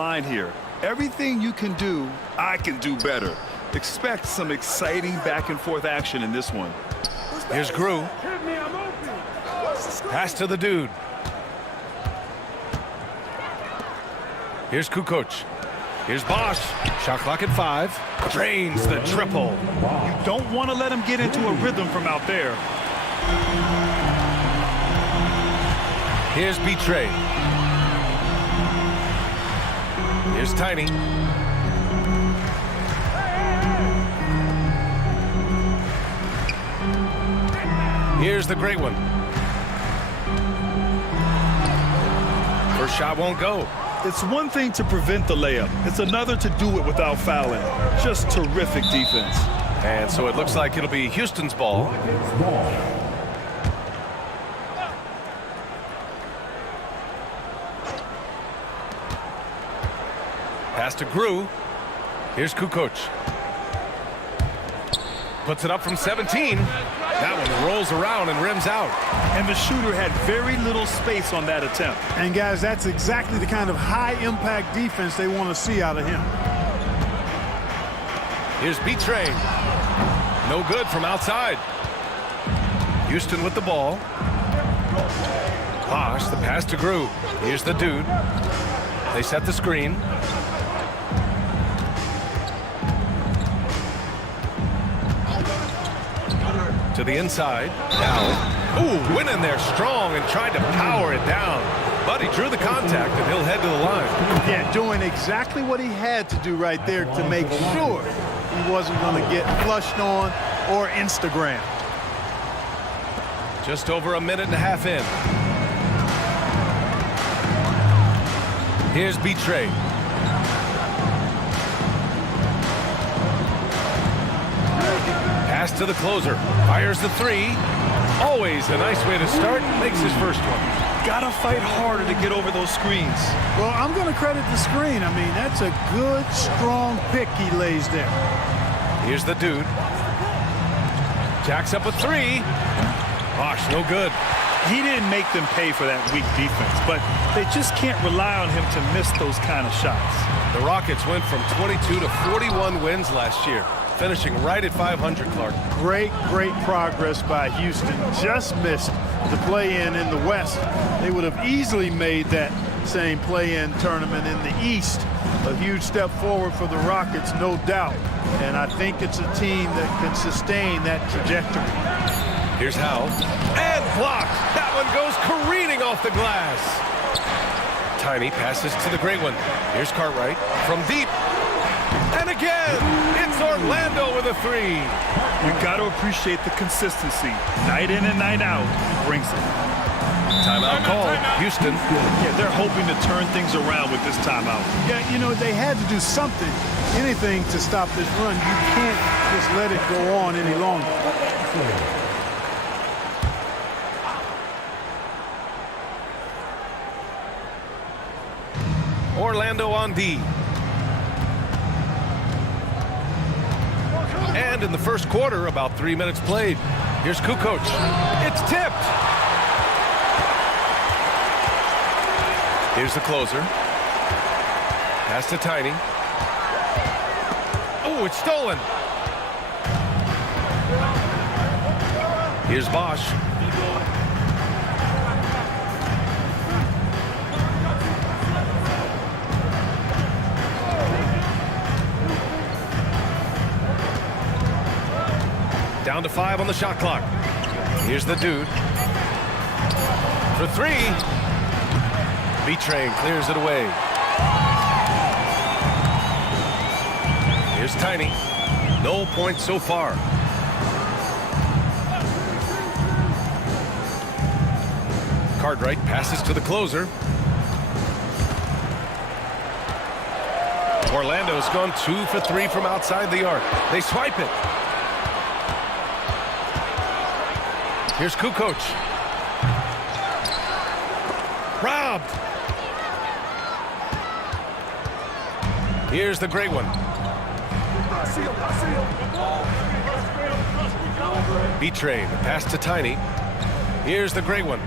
line here. Everything you can do, I can do better. Expect some exciting back-and-forth action in this one. Here's Grew. Pass to the dude. Here's Kukoc. Here's Bosch. Shot clock at 5. Drains the triple. You don't want to let him get into a rhythm from out there. Here's Betray. Here's Tiny. Here's the great one. First shot won't go. It's one thing to prevent the layup. It's another to do it without fouling. Just terrific defense. And so it looks like it'll be Houston's ball. Pass to Grew. Here's Kukoc. Puts it up from 17. That one rolls around and rims out. And the shooter had very little space on that attempt. And guys, that's exactly the kind of high-impact defense they want to see out of him. Here's Betray. No good from outside. Houston with the ball. Bosch, the pass to Grew. Here's the dude. They set the screen. To the inside. Now, ooh, went in there strong and tried to power it down. But he drew the contact, and he'll head to the line. Yeah, doing exactly what he had to do right there to make sure he wasn't going to get flushed on or Instagram. Just over a minute and a half in. Here's Betray. Pass to the closer. Fires the 3. Always a nice way to start. Makes his first one. Gotta fight harder to get over those screens. Well, I'm going to credit the screen. I mean, that's a good, strong pick he lays there. Here's the dude. Jacks up a 3. Bosch, no good. He didn't make them pay for that weak defense, but they just can't rely on him to miss those kind of shots. The Rockets went from 22 to 41 wins last year, finishing right at 500, Clark. Great progress by Houston. Just missed the play-in in the West. They would have easily made that same play-in tournament in the East. A huge step forward for the Rockets, no doubt. And I think it's a team that can sustain that trajectory. Here's Howe. And blocked. That one goes careening off the glass. Tiny passes to the great one. Here's Cartwright from deep. And again, it's Orlando with a 3. You got to appreciate the consistency. Night in and night out, he brings it. Timeout call. Houston. Yeah, they're hoping to turn things around with this timeout. Yeah, you know, they had to do something, anything to stop this run. You can't just let it go on any longer. Orlando on D. And in the first quarter, about 3 minutes played. Here's Kukoc. It's tipped. Here's the closer. Pass to Tiny. Oh, it's stolen. Here's Bosch. Down to 5 on the shot clock. Here's the dude. For 3. B-Train clears it away. Here's Tiny. No points so far. Cartwright passes to the closer. Orlando's gone 2 for 3 from outside the arc. They swipe it. Here's Kukoc. Robbed. Here's the great one. B-Train, pass to Tiny. Here's the great one.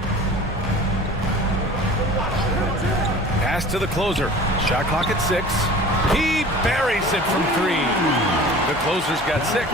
Pass to the closer. Shot clock at 6. He buries it from 3. The closer's got 6.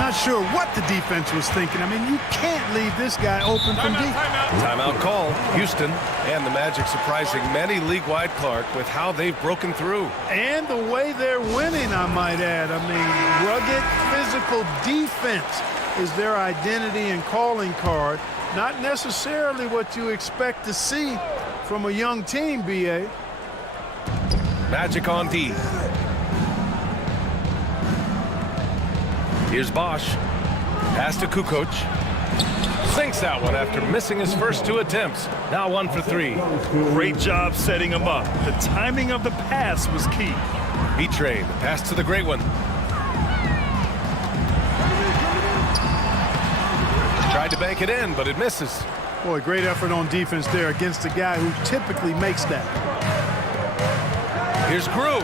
Not sure what the defense was thinking. I mean, you can't leave this guy open from deep. Timeout call. Houston and the Magic surprising many league-wide, Clark, with how they've broken through. And the way they're winning, I might add. I mean, rugged physical defense is their identity and calling card. Not necessarily what you expect to see from a young team, B.A. Magic on D. Here's Bosch. Pass to Kukoc. Sinks that one after missing his first 2 attempts. Now 1 for 3. Great job setting him up. The timing of the pass was key. B-Train. Pass to the great one. Tried to bank it in, but it misses. Boy, great effort on defense there against a guy who typically makes that. Here's Grew.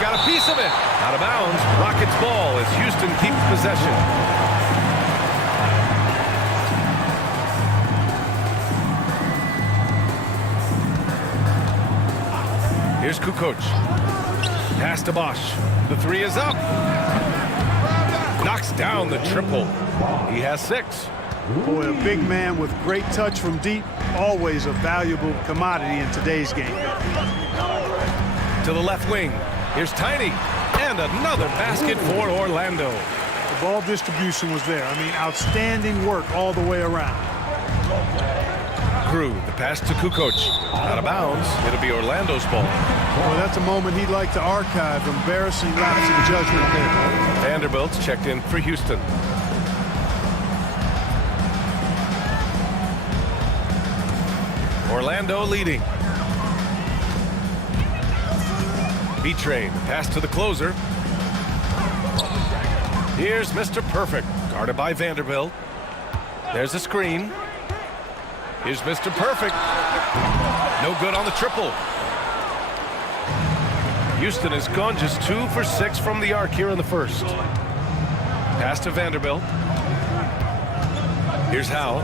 Got a piece of it. Out of bounds. Rockets ball as Houston keeps possession. Here's Kukoc. Pass to Bosch. The 3 is up. Knocks down the triple. He has 6. Boy, a big man with great touch from deep, always a valuable commodity in today's game. To the left wing. Here's Tiny. And another basket for Orlando. The ball distribution was there. I mean, outstanding work all the way around. Grew. The pass to Kukoc. Out of bounds. It'll be Orlando's ball. Well, that's a moment he'd like to archive. Embarrassing lapse in judgment there. Vanderbilt's checked in for Houston. Orlando leading. B-Train. Pass to the closer. Here's Mr. Perfect. Guarded by Vanderbilt. There's a screen. Here's Mr. Perfect. No good on the triple. Houston has gone just 2 for 6 from the arc here in the first. Pass to Vanderbilt. Here's Howe.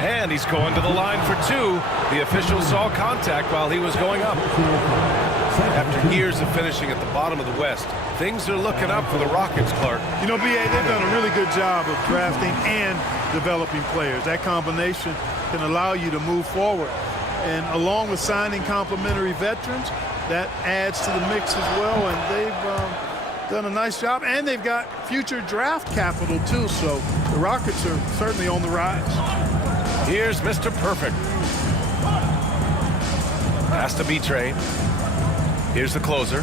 And he's going to the line for 2. The official saw contact while he was going up. After years of finishing at the bottom of the West, things are looking up for the Rockets, Clark. You know, B.A., they've done a really good job of drafting and developing players. That combination can allow you to move forward. And along with signing complementary veterans, that adds to the mix as well. And they've done a nice job. And they've got future draft capital, too. So the Rockets are certainly on the rise. Here's Mr. Perfect. Pass to B-Train. Here's the closer.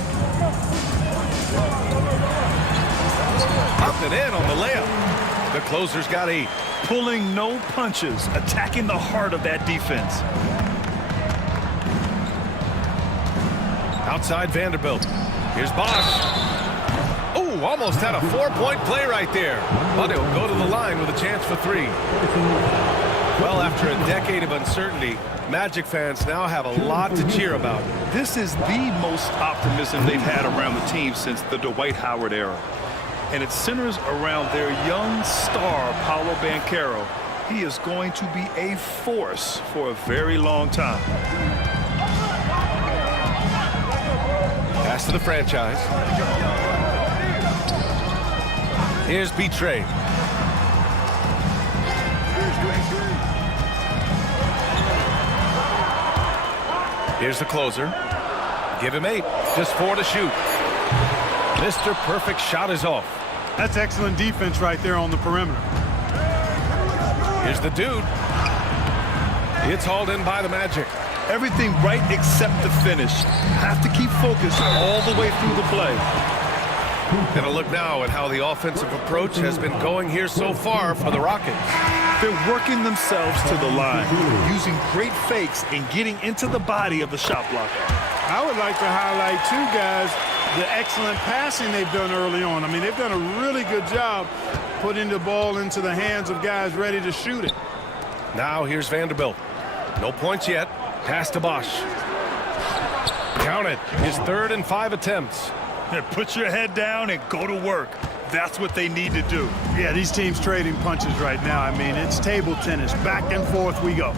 Up and in on the layup. The closer's got 8. Pulling no punches, attacking the heart of that defense. Outside Vanderbilt. Here's Bosch. Oh, almost had a 4-point play right there. But he'll go to the line with a chance for 3. Well, after a decade of uncertainty, Magic fans now have a lot to cheer about. This is the most optimism they've had around the team since the Dwight Howard era. And it centers around their young star, Paolo Banchero. He is going to be a force for a very long time. Pass to the franchise. Here's B-Train. Here's the closer. Give him 8. Just 4 to shoot. Mr. Perfect shot is off. That's excellent defense right there on the perimeter. Here's the dude. It's hauled in by the Magic. Everything right except the finish. Have to keep focused all the way through the play. Gonna look now at how the offensive approach has been going here so far for the Rockets. They're working themselves to the line, using great fakes and getting into the body of the shot blocker. I would like to highlight, too, guys, the excellent passing they've done early on. I mean, they've done a really good job putting the ball into the hands of guys ready to shoot it. Now here's Vanderbilt. No points yet. Pass to Bosch. Count it. His 3rd and 5 attempts. Put your head down and go to work. That's what they need to do. Yeah, these teams trading punches right now. I mean, it's table tennis. Back and forth we go.